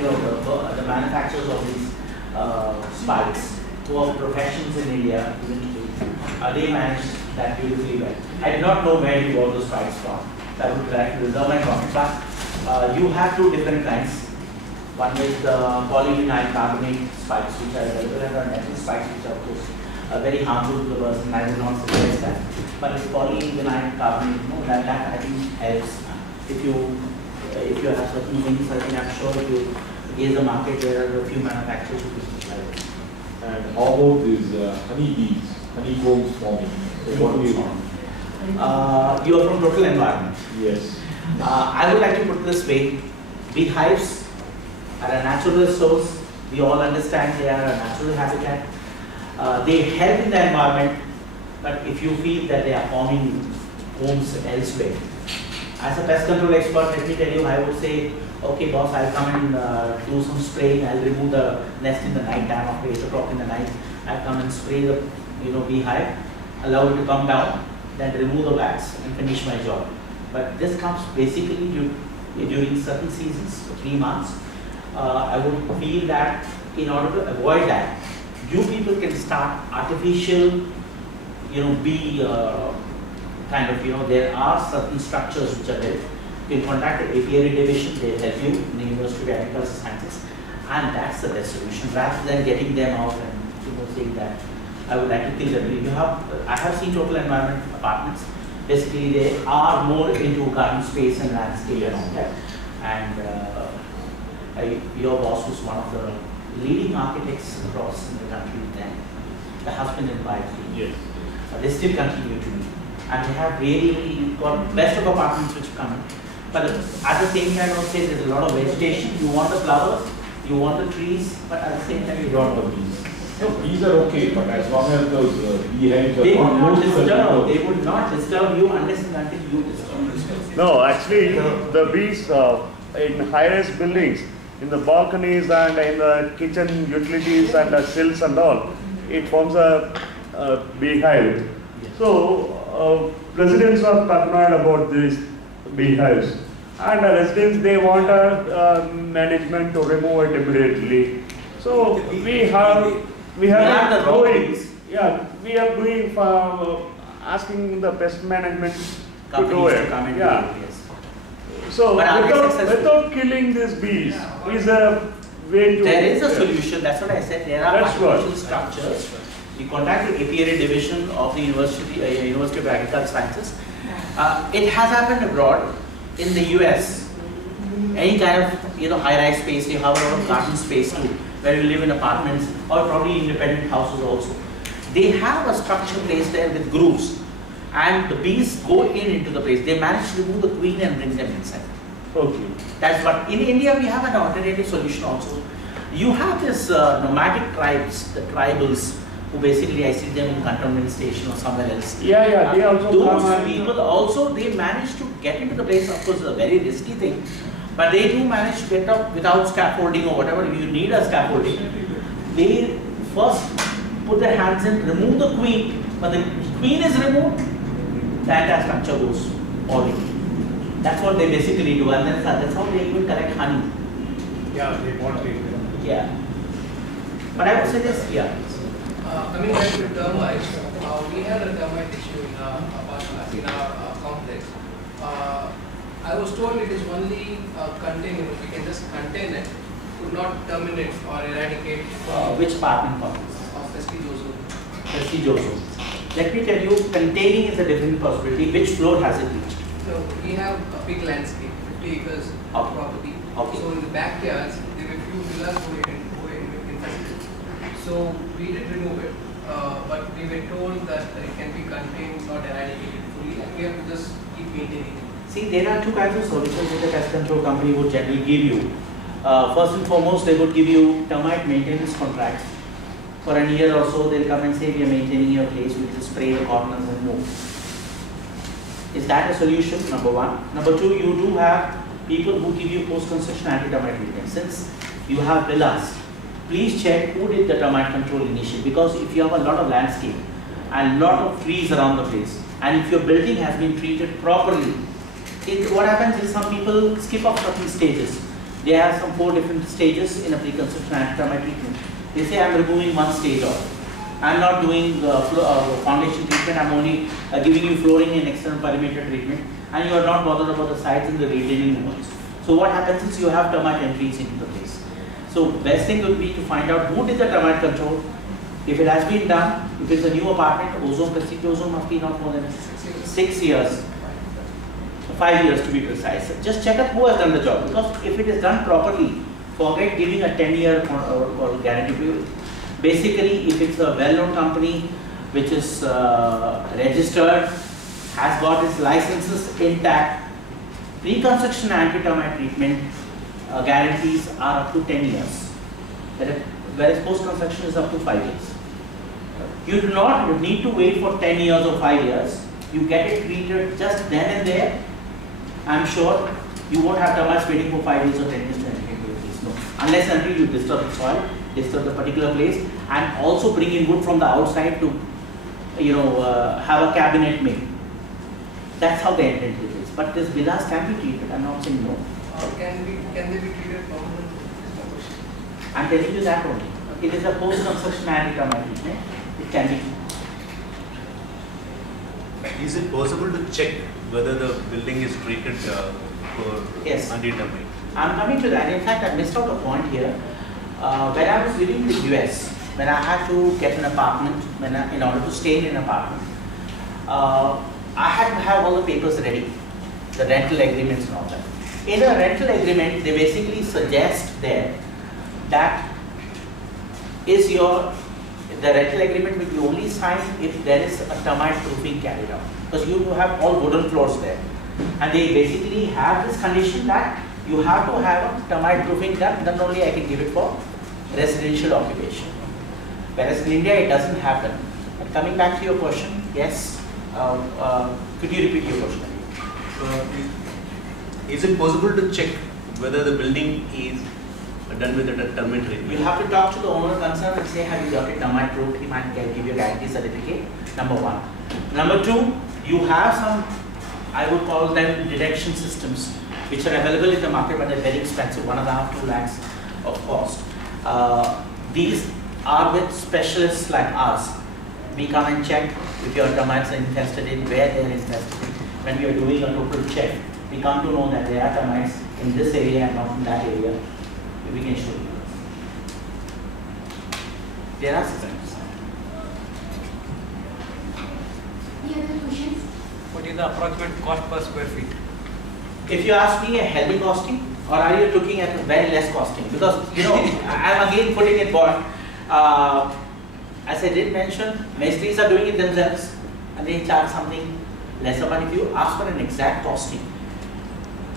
the manufacturers of these spikes, who are professionals in India, even today, they manage that beautifully well. I do not know where you bought those spikes from. That would like to reserve my comment. But you have two different kinds. One is the polyvinyl carbonate spikes, which are available, and the metal spikes, which are of course very harmful to the person. I will not suggest that. But it's polyvinyl carbonate, that I think helps. If you have certain things, I think I'm sure if you gaze the market, there are a few manufacturers who supply it. And how about these honeybees, honeycombs forming? What do you want? You are from Total Environment. Yes. I would like to put it this way: beehives are a natural resource. We all understand they are a natural habitat. They help in the environment, but if you feel that they are forming homes elsewhere, as a pest control expert, let me tell you, I would say, okay boss, I'll come and do some spraying. I'll remove the nest in the night time after 8 o'clock in the night. I'll come and spray the beehive, allow it to come down, then remove the wax and finish my job. But this comes basically during certain seasons, for 3 months. I would feel that in order to avoid that, you people can start artificial, bee kind of, there are certain structures which are built. You can contact the apiary division, they'll help you in the University of Agricultural Sciences, and that's the best solution, rather than getting them out and saying that I would like to kill them. I have seen Total Environment apartments. Basically, they are more into garden space and landscape and all that. And your boss was one of the leading architects across in the country then. The husband and wife. Yes. They still continue to be. And they have really got best of apartments which come in. But at the same time, I would say there's a lot of vegetation. You want the flowers, you want the trees, but at the same time, you don't want the bees. No, bees are okay, but as long as those beehives are they would not not disturb. They would not disturb you unless and until you disturb. No, actually, the bees in high-rise buildings, in the balconies and in the kitchen utilities and the sills and all, it forms a beehive. Yes. So, residents are paranoid about these beehives, and the residents, they want management to remove it immediately. So we are doing, we are doing for asking the pest management to do it. Yes. So without killing these bees is a way to. There is a solution. That's what I said. There are That's artificial what. structures. You contact the apiary division of the University of Agricultural Sciences. It has happened abroad. In the US, any kind of high-rise space, you have a lot of garden space too, where you live in apartments or probably independent houses also. They have a structure placed there with grooves, and the bees go into the place. They manage to remove the queen and bring them inside. Okay. That's what. In India, we have an alternative solution also. You have this nomadic tribes, the tribals, who basically I see them in cantonment station or somewhere else. Yeah, they also come those and people also, they manage to get into the place. Of course, it's a very risky thing, but they do manage to get up without scaffolding or whatever. You need a scaffolding. They first put their hands in, remove the queen. When the queen is removed, the entire structure goes all in. That's what they basically do, and that's how they even collect honey. Yeah, they want it. Yeah. But I would suggest, Coming back to termites, we had a termite issue in our complex. I was told it is only contained, we can just contain it, could not terminate or eradicate. which apartment complex? Prestigioso. Prestigioso. Let me tell you, containing is a different possibility. Which floor has it reached? So we have a big landscape, 50 acres of property. Okay. So in the backyards, there were few villas who were infested. So we did remove it, but we were told that it can be contained, not eradicated fully, and we have to just keep maintaining it. See, there are two kinds of services that the pest control company would generally give you. First and foremost, they would give you termite maintenance contracts. For a year or so, they'll come and say, we are maintaining your place, we just spray the corners and move. Is that a solution? Number one. Number two, you do have people who give you post-construction anti-termite maintenance. Since you have villas, please check who did the termite control initially, because if you have a lot of landscape and lot of trees around the place, and if your building has been treated properly, what happens is some people skip off certain stages. There are some 4 different stages in a pre-conception anti-termite treatment. They say I'm removing one stage of it. I'm not doing foundation treatment, I'm only giving you flooring and external perimeter treatment, and you are not bothered about the sides and the retaining walls. So what happens is you have termite entries into the place. So best thing would be to find out who did the termite control. If it has been done, if it's a new apartment, ozone, prestige ozone must be not more than 6 years. 5 years to be precise. Just check up who has done the job, because if it is done properly, forget giving a 10-year guarantee. Basically, if it's a well-known company which is registered, has got its licenses intact, pre-construction anti-termite treatment guarantees are up to 10 years, whereas post-construction is up to 5 years. You do not need to wait for 10 years or 5 years. You get it treated just then and there. I'm sure you won't have termites waiting for 5 years or 10 years to enter into the place. No. Unless until you disturb the soil, disturb the particular place, and also bring in wood from the outside to, have a cabinet made. That's how they enter into the place. But these villas can be treated. I'm not saying no. Can they be treated permanently? I'm telling you that only. It is a post-construction anti-termite treatment. It can be. Is it possible to check whether the building is treated for anti-termite? I'm coming to that. In fact, I missed out a point here. When I was living in the US, when I had to get an apartment, in order to stay in an apartment, I had to have all the papers ready, the rental agreements and all that. In a rental agreement, they basically suggest there that the rental agreement will be only signed if there is a termite proofing carried out, because you have all wooden floors there, and they basically have this condition that you have to have a termite proofing done, then only I can give it for residential occupation. Whereas in India it doesn't happen. But coming back to your question, yes, could you repeat your question? Is it possible to check whether the building is done with the termite treatment? You'll have to talk to the owner concerned and say, have you got it termite proof? He might give you a guarantee certificate, number 1. Number 2, you have some, I would call them detection systems, which are available in the market, but they're very expensive, 1.5 to 2 lakhs of cost. These are with specialists like us. We come and check if your termites are infested in, where they are infested in. When we are doing a total check, we come to know that there are termites in this area and not in that area. We can show you. There are systems. Any other questions? What is the approximate cost per square feet? If you ask me a healthy costing, or are you looking at a very less costing? Because, I'm again putting it back. As I did mention, Mestris are doing it themselves and they charge something lesser. But if you ask for an exact costing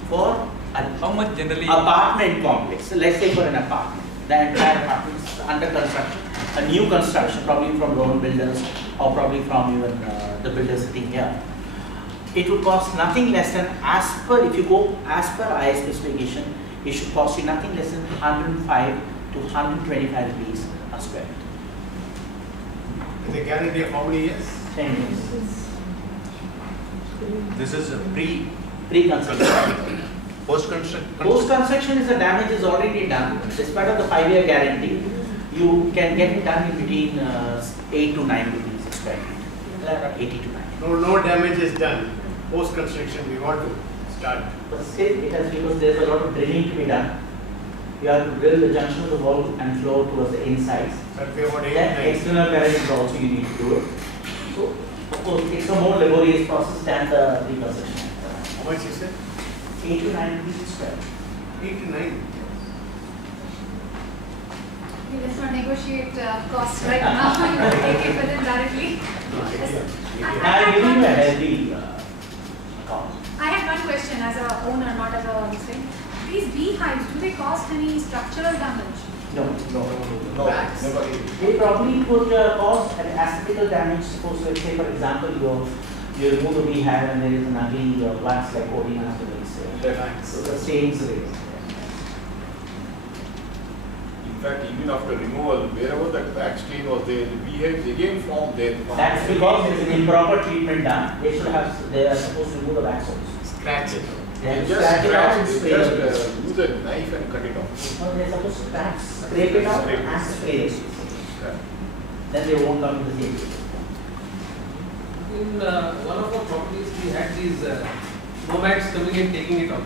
for How much generally? apartment complex, so let's say for an apartment, the entire apartment is under construction, a new construction, probably from loan builders or probably from even the builders sitting here. It would cost nothing less than, if you go as per IS specification, it should cost you nothing less than 105 to 125 rupees a square feet. With a guarantee of how many years? 10 years. This is a Pre-construction. post-construction. Post-construction is the damage is already done. Despite of the 5-year guarantee, you can get it done in between 8 to 9 rupees a square feet. 80 to 90. No damage is done. Post-construction, we want to start. But still, it has, because there's a lot of drilling to be done. You have to drill the junction of the wall and flow towards the insides. Survey about 8 Then 9. external parameters also you need to do it. So, of course, it's a more laborious process than the pre-construction. How much you said? 8 to 9 rupees a square. 8 to 9. Okay, let's not negotiate costs right now. You will take it with them directly. I'm giving you a healthy account. I have one question as a owner, not as a thing. These beehives, do they cause any structural damage? No. Bats. They probably could cause an aesthetical damage. Suppose, let's say, for example, you remove the beehive and there is an ugly wax like coating after this. So the stains raised. In fact, even after removal, wherever that wax stain was there, the beehives again formed there. That's because there is an improper treatment done. They are supposed to remove the wax also. Scratch it. They have to Just scratch it out and scratch, spray just it. use a knife and cut it off. No, they're supposed to scrape it out and spray it. Then they won't come to the same. In one of our properties, we had these nomads coming and taking it out.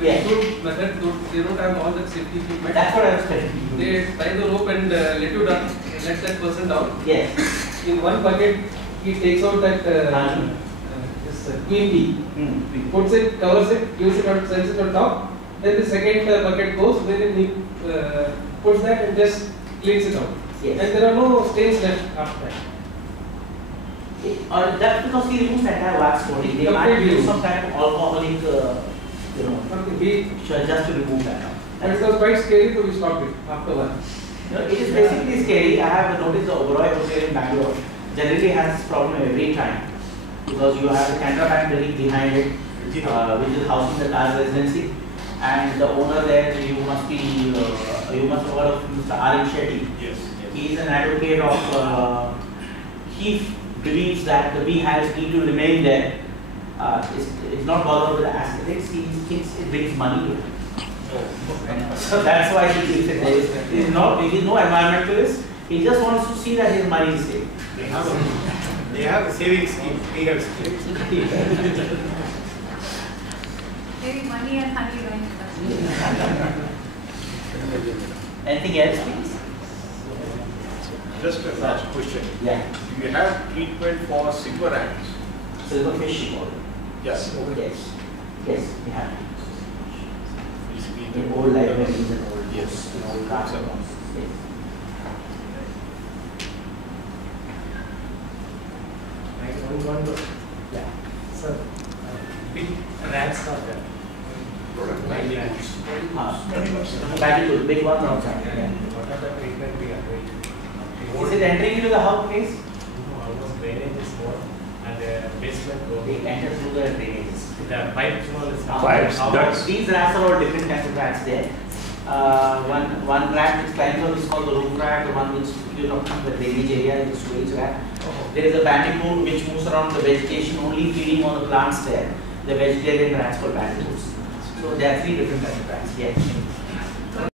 They Yeah. were good method, they don't have all that safety But equipment. that's what I was telling you. They tie the rope and let that person down. Yes. In one bucket, he takes out that Honey. this queen bee. Hmm. Puts it, covers it, gives it on, sends it on top. Then the second bucket goes, then he puts that and just cleans it out. Yes. And there are no stains left after that. Or that's because he removes the entire wax coating. They might Completely. use some kind of alcoholic, We, just to remove that. and it was quite scary, so we stopped it after one. It is basically scary. I have noticed the Oberoi Hotel in Bangalore generally has this problem every time because you have the Canara Bank building behind it, which is housing the Taj residency, and the owner there, you must have heard of Mr. R.M. Shetty. Yes. He is an advocate of, he believes that the beehives need to remain there. It's not bothered with the aesthetics, he thinks it brings money to him. So that's why he keeps it there. He is no environmentalist, he just wants to see that his money is safe. They have a saving scheme, we have scheme. Maybe money and honey going together. Anything else, please? Just a last question. Yeah. Do you have treatment for silver ants? Silverfish. Yes. Yes. Yes, we have. Basically In old libraries and old Yes. in old classrooms. Yes. Yeah. Sir, big rats are there. Battlefield, big one outside. Yeah. What are the treatment we are doing? Is it entering into the house place? Almost drainage is more and basement go. They enter through the drainages. The pipes wall is not. Pipes, ducts. These rats are all different kinds of rats there. One rat which climbs on is called the roof rat, the one which comes the drainage area is the sewage rat. There is a bandicoot which moves around the vegetation, only feeding on the plants there. The vegetarian rats called bandicoots. So there are three different kinds of rats. Yes.